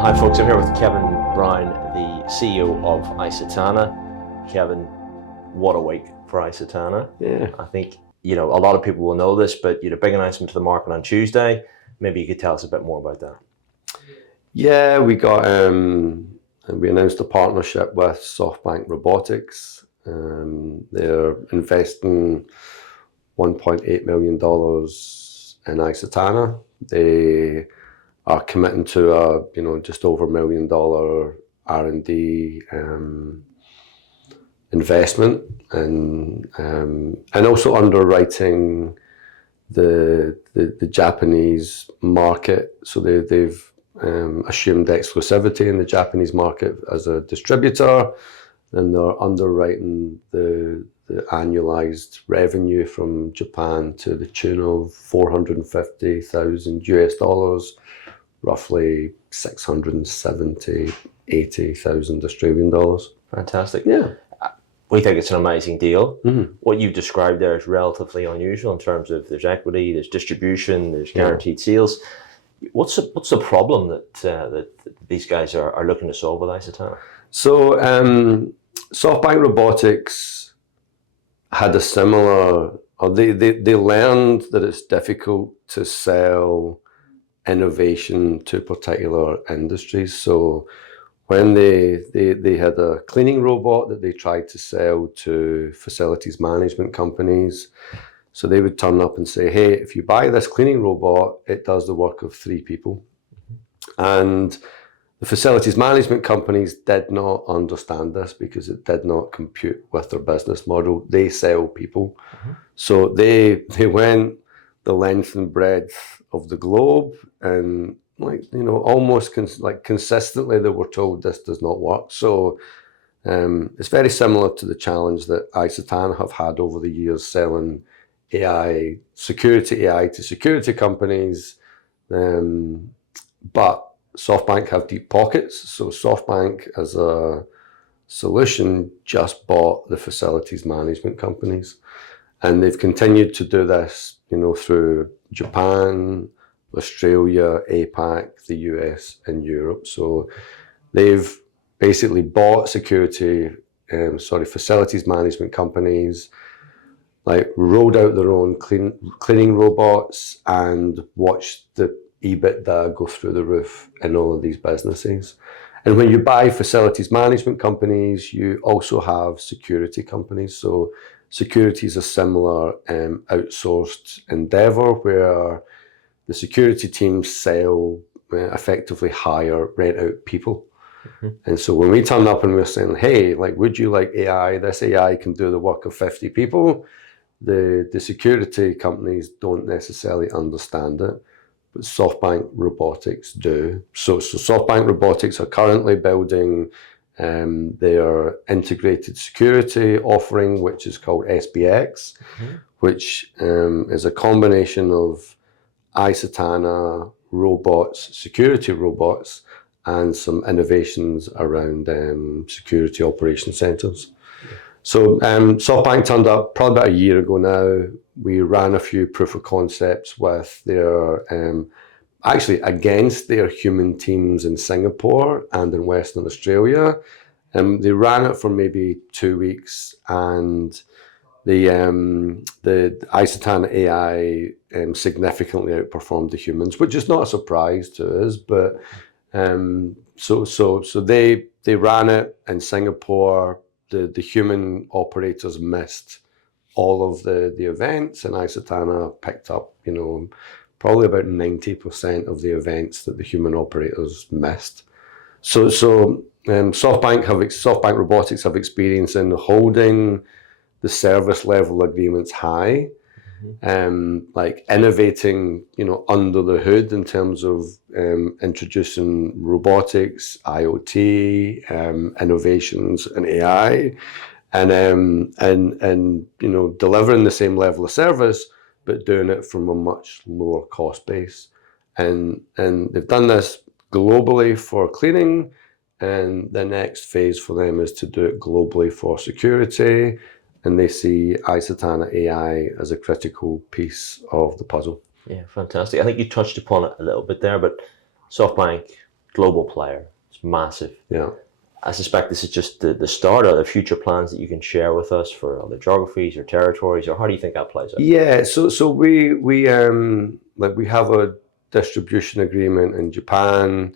Hi folks, I'm here with Kevin Brown, the CEO of icetana. Kevin, what a week for icetana. Yeah. I think, a lot of people will know this, but you had a big announcement to the market on Tuesday. Maybe you could tell us a bit more about that. Yeah, we announced a partnership with SoftBank Robotics. They're investing $1.8 million in icetana. They are committing to a just over $1 million R&D investment, and also underwriting the Japanese market. So they've assumed exclusivity in the Japanese market as a distributor, and they're underwriting the annualized revenue from Japan to the tune of $450,000, roughly 670,000-80,000 Australian dollars. Fantastic. Yeah. We think it's an amazing deal. Mm-hmm. What you've described there is relatively unusual in terms of there's equity, there's distribution, there's guaranteed sales. What's the problem that these guys are looking to solve with icetana? So SoftBank Robotics had a similar, or they learned that it's difficult to sell innovation to particular industries. So when they had a cleaning robot that they tried to sell to facilities management companies. So they would turn up and say, hey, if you buy this cleaning robot, it does the work of 3 people. And the facilities management companies did not understand this because it did not compute with their business model. They sell people. So they went the length and breadth of the globe, and almost consistently they were told this does not work. So it's very similar to the challenge that icetana have had over the years selling security AI to security companies. But SoftBank have deep pockets. So SoftBank as a solution just bought the facilities management companies. And they've continued to do this, through Japan, Australia, APAC, the US, and Europe. So they've basically bought facilities management companies, rolled out their own cleaning robots, and watched the EBITDA go through the roof in all of these businesses. And when you buy facilities management companies, you also have security companies. So security is a similar outsourced endeavor where the security teams effectively hire, rent out people. And so when we turned up and we were saying, hey, would you like AI? This AI can do the work of 50 people. The security companies don't necessarily understand it, but SoftBank Robotics do. So SoftBank Robotics are currently building their integrated security offering, which is called SBX, which is a combination of icetana robots, security robots, and some innovations around security operation centers. So SoftBank turned up probably about a year ago now. We ran a few proof of concepts with their, actually against their human teams in Singapore and in Western Australia. They ran it for maybe 2 weeks, and the icetana AI significantly outperformed the humans, which is not a surprise to us. But so they ran it in Singapore. The human operators missed all of the events, and icetana picked up, probably about 90% of the events that the human operators missed. So SoftBank Robotics have experience in holding the service level agreements high, innovating, under the hood in terms of introducing robotics, IoT, innovations, and AI, and delivering the same level of service, but doing it from a much lower cost base. And they've done this globally for cleaning, and the next phase for them is to do it globally for security. And they see icetana AI as a critical piece of the puzzle. Yeah, fantastic. I think you touched upon it a little bit there, but SoftBank global player. It's massive. Yeah. I suspect this is just the start of the future plans that you can share with us for other geographies or territories, or how do you think that plays out? Yeah, so we like we have a distribution agreement in Japan.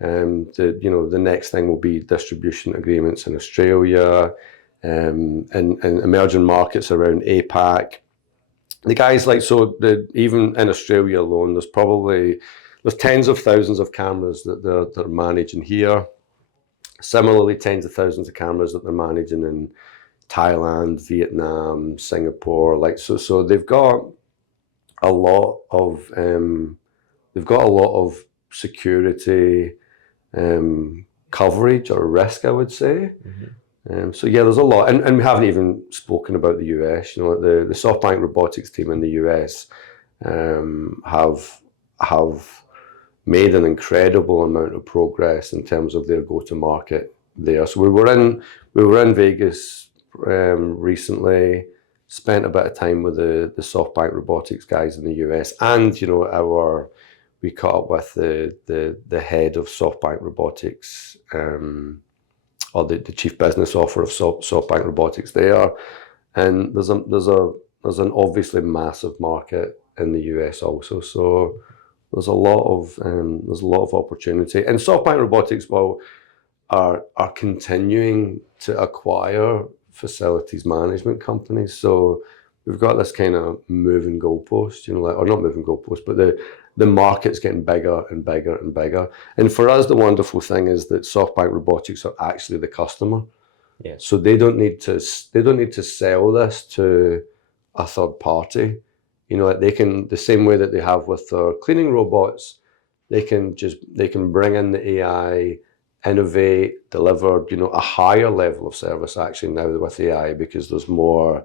The next thing will be distribution agreements in Australia, and emerging markets around APAC. The guys even in Australia alone, there's tens of thousands of cameras that they're managing here. Similarly, tens of thousands of cameras that they're managing in Thailand, Vietnam, Singapore. So they've got a lot of security coverage or risk, I would say. So yeah, there's a lot, and we haven't even spoken about the US. The SoftBank Robotics team in the US have made an incredible amount of progress in terms of their go-to-market there. So we were in Vegas recently, spent a bit of time with the SoftBank Robotics guys in the US, and we caught up with the head of SoftBank Robotics, or the chief business officer of SoftBank Robotics there, and there's an obviously massive market in the US also. So there's a lot of opportunity, and SoftBank Robotics are continuing to acquire facilities management companies. So we've got this kind of moving goalpost, or not moving goalpost, but the market's getting bigger and bigger and bigger. And for us, the wonderful thing is that SoftBank Robotics are actually the customer. Yeah. So they don't need to sell this to a third party. They can, the same way that they have with their cleaning robots, they can bring in the AI, innovate, deliver, a higher level of service actually now with AI, because there's more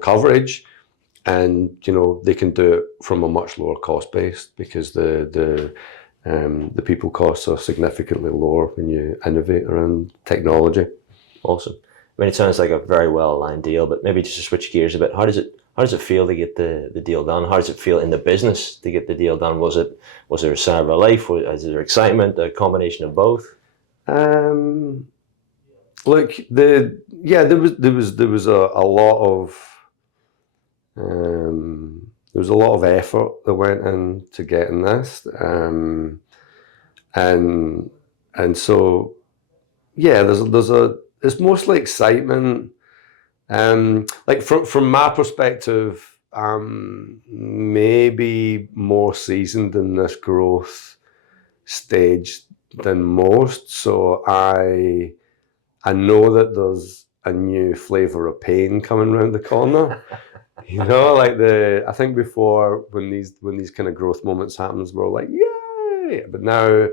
coverage, and they can do it from a much lower cost base, because the people costs are significantly lower when you innovate around technology. Awesome. I mean, it sounds like a very well aligned deal, but maybe just to switch gears a bit, how does it feel to get the deal done? How does it feel in the business to get the deal done? Was there a sigh of relief? Was there excitement? A combination of both? Look, there was a lot of effort that went into getting this, and so yeah, it's mostly excitement. Like from my perspective, maybe more seasoned in this growth stage than most. So I know that there's a new flavor of pain coming around the corner. I think before, when these kind of growth moments happens, we're like, yay! But now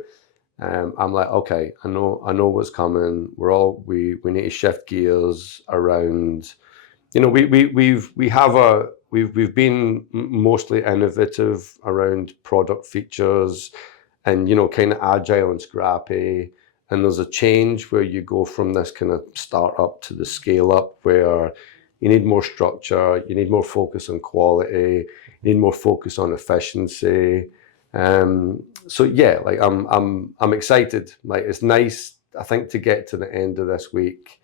I'm like, okay, I know what's coming. We need to shift gears around. We've been mostly innovative around product features, and kind of agile and scrappy. And there's a change where you go from this kind of startup to the scale up, where you need more structure, you need more focus on quality, you need more focus on efficiency. So yeah, I'm excited. It's nice, I think, to get to the end of this week.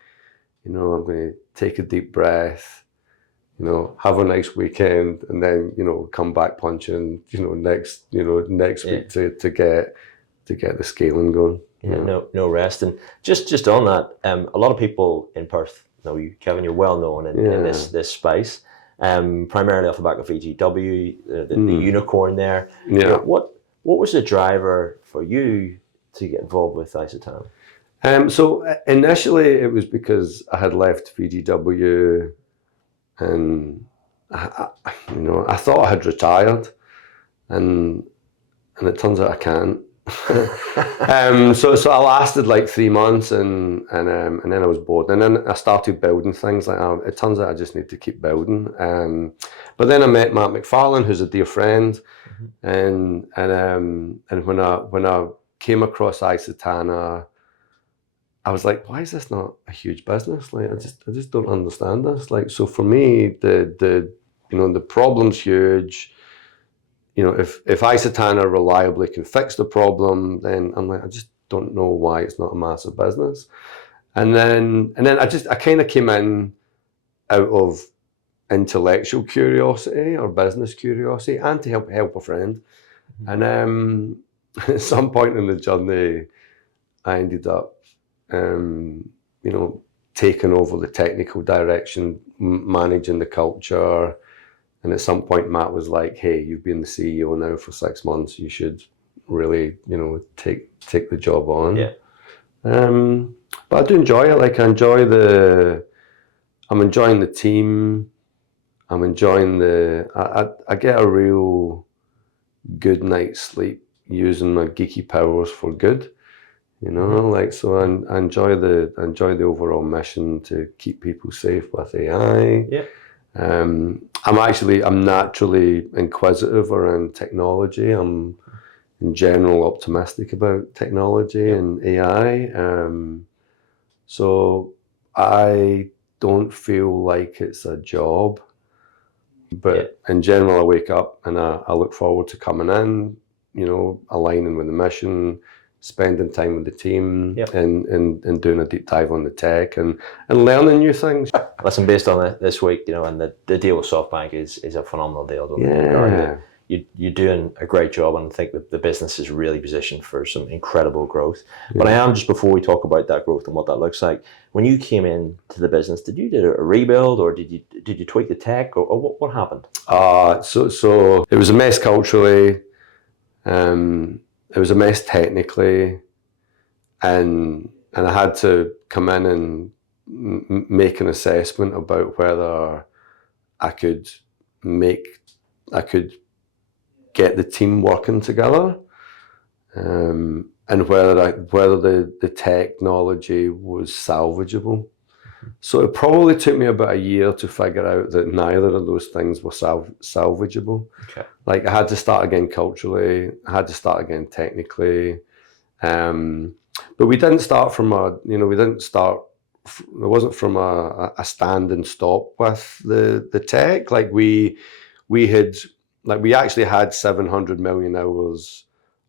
I'm going to take a deep breath, have a nice weekend, and then come back punching next week to get the scaling going. Yeah, no rest. And just on that, a lot of people in Perth know you, Kevin. You're well known in this space, primarily off the back of VGW, the unicorn there. Yeah. What was the driver for you to get involved with icetana? So initially it was because I had left VGW, and I thought I had retired, and it turns out I can't. So I lasted like 3 months, and then I was bored, and then I started building things. It turns out I just need to keep building. But then I met Matt McFarlane, who's a dear friend, and when I came across icetana, I was like, why is this not a huge business? I just don't understand this. So for me, the problem's huge. if icetana reliably can fix the problem, then I'm like, I just don't know why it's not a massive business. And then I kind of came in out of intellectual curiosity or business curiosity, and to help a friend. And at some point in the journey, I ended up, taking over the technical direction, managing the culture. And at some point, Matt was like, "Hey, you've been the CEO now for 6 months. You should really, take the job on." Yeah. But I do enjoy it. Like, I'm enjoying the team. I'm enjoying I get a real good night's sleep using my geeky powers for good. So I enjoy the overall mission to keep people safe with AI. Yeah. I'm naturally inquisitive around technology. I'm in general optimistic about technology and AI. So I don't feel like it's a job, but in general, I wake up and I look forward to coming in, aligning with the mission, spending time with the team, and doing a deep dive on the tech and learning new things. Listen, based on this week, and the deal with SoftBank is a phenomenal deal. Don't think you're doing a great job, and I think that the business is really positioned for some incredible growth. Yeah. But I am, just before we talk about that growth and what that looks like, when you came into the business, did you do a rebuild, or did you tweak the tech, or what happened? So it was a mess culturally, it was a mess technically, and I had to come in and make an assessment about whether I could get the team working together, and whether the technology was salvageable. So it probably took me about a year to figure out that neither of those things were salvageable. Okay. Like, I had to start again culturally, I had to start again technically, but we didn't start from it wasn't from a stand and stop with the tech. Like, we actually had 700 million hours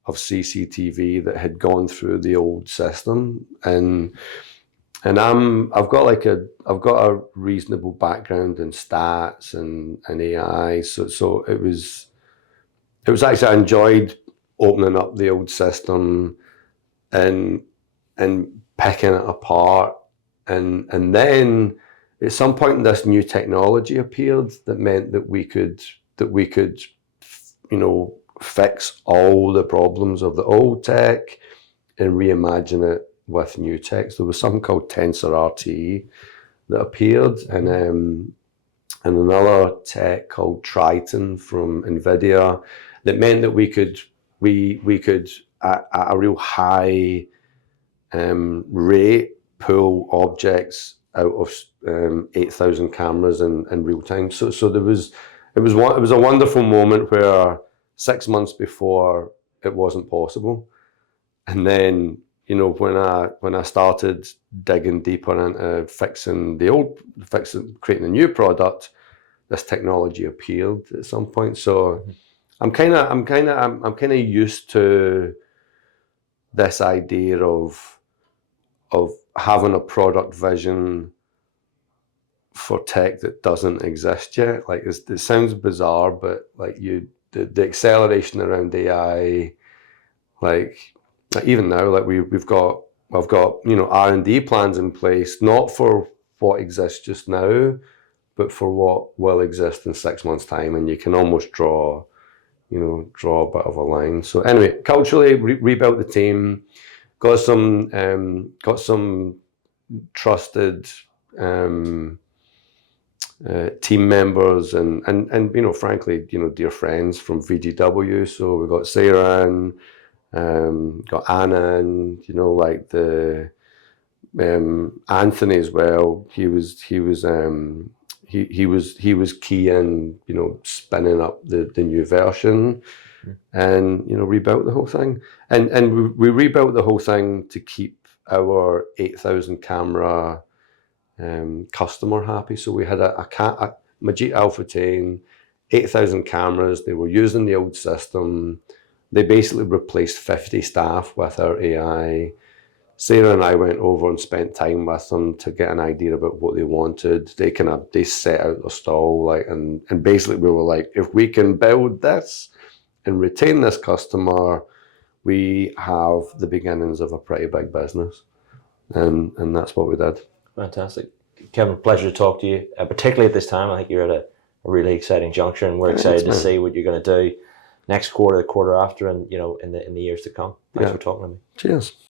of CCTV that had gone through the old system, and I've got a reasonable background in stats and AI, so it was actually, I enjoyed opening up the old system and picking it apart, and then at some point this new technology appeared that meant that we could fix all the problems of the old tech and reimagine it with new tech. So there was something called TensorRT that appeared, and another tech called Triton from NVIDIA that meant that we could at a real high rate pull objects out of 8,000 cameras in real time. So it was a wonderful moment where 6 months before it wasn't possible, and then when I started digging deeper into creating a new product, this technology appeared at some point. So I'm kind of used to this idea of having a product vision for tech that doesn't exist yet. Like, it sounds bizarre, but like the acceleration around AI, like even now, like I've got R&D plans in place, not for what exists just now, but for what will exist in 6 months' time, and you can almost draw a bit of a line. So anyway, culturally rebuilt the team, got some trusted team members and frankly, dear friends from VGW. So we got Sarah and got Anna, and like the Anthony as well. He was key in spinning up the new version, and rebuilt the whole thing, and we rebuilt the whole thing to keep our 8,000 camera customer happy. So we had a Majid Al Futtaim 8,000 cameras. They were using the old system. They basically replaced 50 staff with our AI. Sarah and I went over and spent time with them to get an idea about what they wanted. They set out their stall, like, and basically we were like, if we can build this and retain this customer, we have the beginnings of a pretty big business. And that's what we did. Fantastic. Kevin, pleasure to talk to you, particularly at this time. I think you're at a really exciting juncture, and we're excited to see what you're going to do next quarter, the quarter after, and in the years to come. Thanks for talking to me. Cheers.